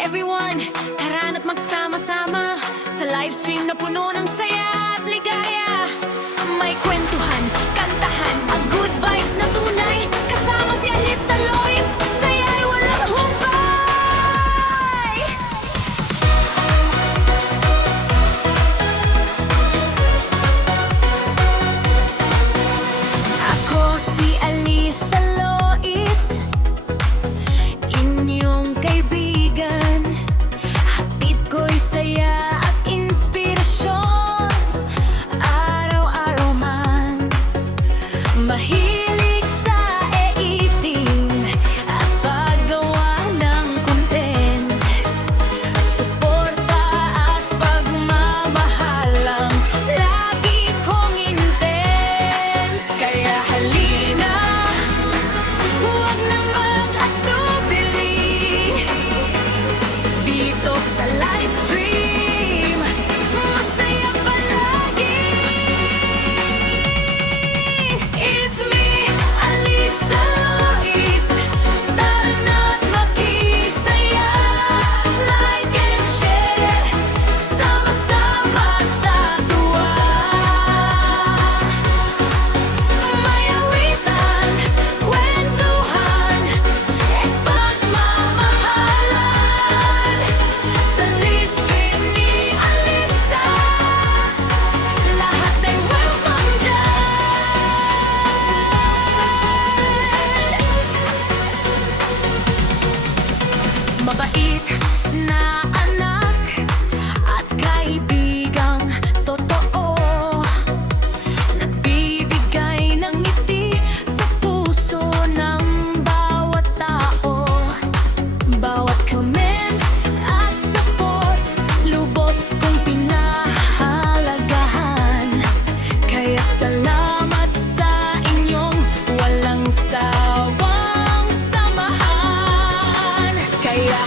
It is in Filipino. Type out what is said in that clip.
everyone, tara na't magsama-sama sa livestream na puno ng saya at ligaya. May kwentuhan, kantahan, ang good vibes na tunay. Kasama si Alyssa Lois, saya'y walang humpay. Ako si Alyssa Lois, inyong kaibigan. Hatid ko'y saya at inspirasyon, araw-araw man. Mahilig sa editing at paggawa ng content. Suporta at pagmamahal ang lagi kong intent. Kaya halina, huwag na mag-atubili dito sa livestream, masaya palagi. It's me, Alyssa Lois. Tara na't makisaya, like and share, sama-sama sa tuwa. May awitan, kwentuhan, at pagmamahalan sa livestream ni Alyssa. Lahat ay welcome dyan. Mabait na anak at kaibigang totoo, nagbibigay ng ngiti sa puso ng bawat tao. Bawat comment at support, lubos kong pinahalagahan. Kaya't salamat sa inyong walang sawang samahan. Kaya